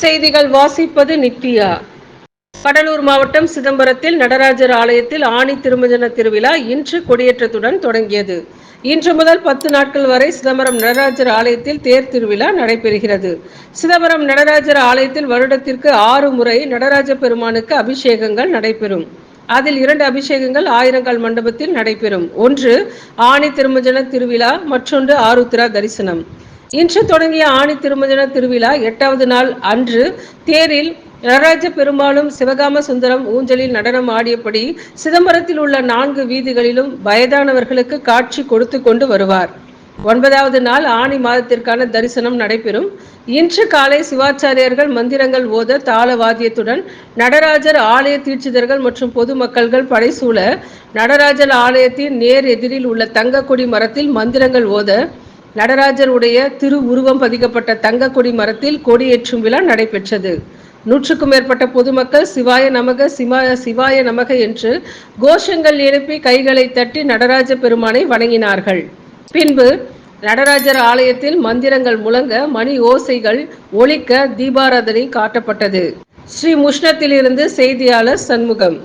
செய்திகள் வாசிப்பது நித்யா. கடலூர் மாவட்டம் சிதம்பரத்தில் நடராஜர் ஆலயத்தில் ஆணி திருமஞ்சன திருவிழா இன்று கொடியேற்றத்துடன் தொடங்கியது. இன்று முதல் 10 நாட்கள் வரை சிதம்பரம் நடராஜர் ஆலயத்தில் தேர் திருவிழா நடைபெறுகிறது. சிதம்பரம் நடராஜர் ஆலயத்தில் வருடத்திற்கு 6 முறை நடராஜ பெருமானுக்கு அபிஷேகங்கள் நடைபெறும். அதில் 2 அபிஷேகங்கள் ஆயிரங்கால் மண்டபத்தில் நடைபெறும். ஒன்று ஆணி திருமஞ்சன திருவிழா, மற்றொன்று ஆருத்ரா தரிசனம். இன்று தொடங்கிய ஆணி திருமஞ்சன திருவிழா 8வது நாள் அன்று தேரில் நடராஜ பெருமாளும் சிவகாம சுந்தரம் ஊஞ்சலில் நடனம் ஆடியபடி சிதம்பரத்தில் உள்ள 4 வீதிகளிலும் வயதானவர்களுக்கு காட்சி கொடுத்து கொண்டு வருவார். 9வது நாள் ஆணி மாதத்திற்கான தரிசனம் நடைபெறும். இன்று காலை சிவாச்சாரியர்கள் மந்திரங்கள் ஓத தாள வாத்தியத்துடன் நடராஜர் ஆலய தீட்சிதர்கள் மற்றும் பொதுமக்கள்கள் படைசூழ நடராஜர் ஆலயத்தின் நேர் எதிரில் உள்ள தங்கக்கொடி மரத்தில் மந்திரங்கள் ஓத நடராஜர் உடைய திரு உருவம் பதிக்கப்பட்ட தங்கக்கொடி மரத்தில் கொடியேற்றும் விழா நடைபெற்றது. 100க்கும் மேற்பட்ட பொதுமக்கள் சிவாய நமக சிவாய நமக என்று கோஷங்கள் எழுப்பி கைகளை தட்டி நடராஜ பெருமானை வணங்கினார்கள். பின்பு நடராஜர் ஆலயத்தில் மந்திரங்கள் முழங்க மணி ஓசைகள் ஒலிக்க தீபாராதனை காட்டப்பட்டது. ஸ்ரீ முஷ்ணத்திலிருந்து செய்தியாளர் சண்முகம்.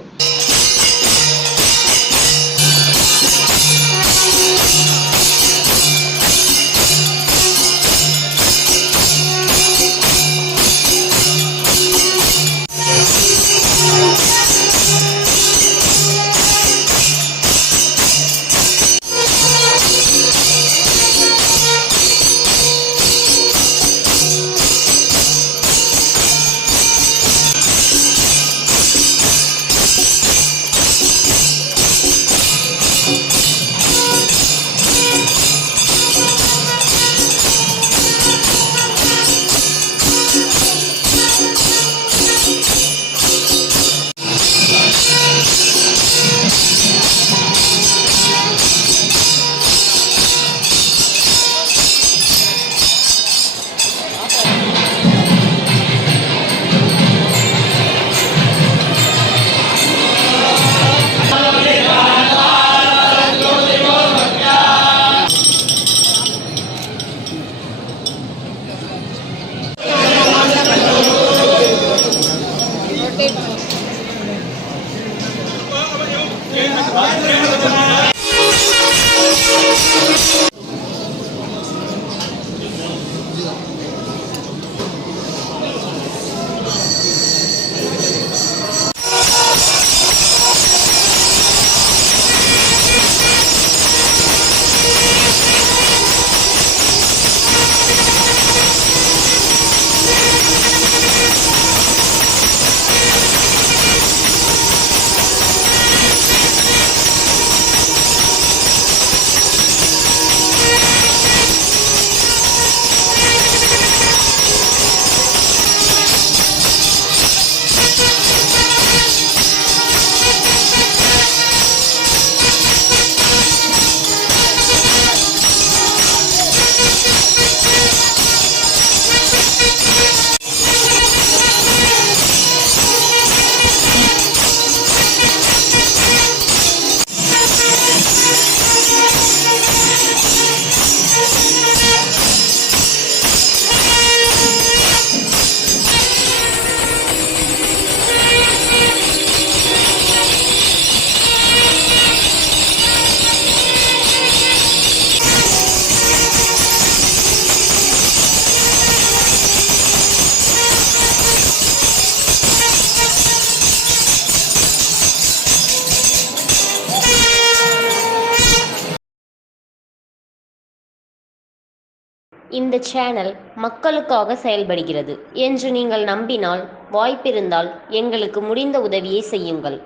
இந்த சேனல் மக்களுக்காக செயல்படுகிறது என்று நீங்கள் நம்பினால், வாய்ப்பிருந்தால் எங்களுக்கு முடிந்த உதவியை செய்யுங்கள்.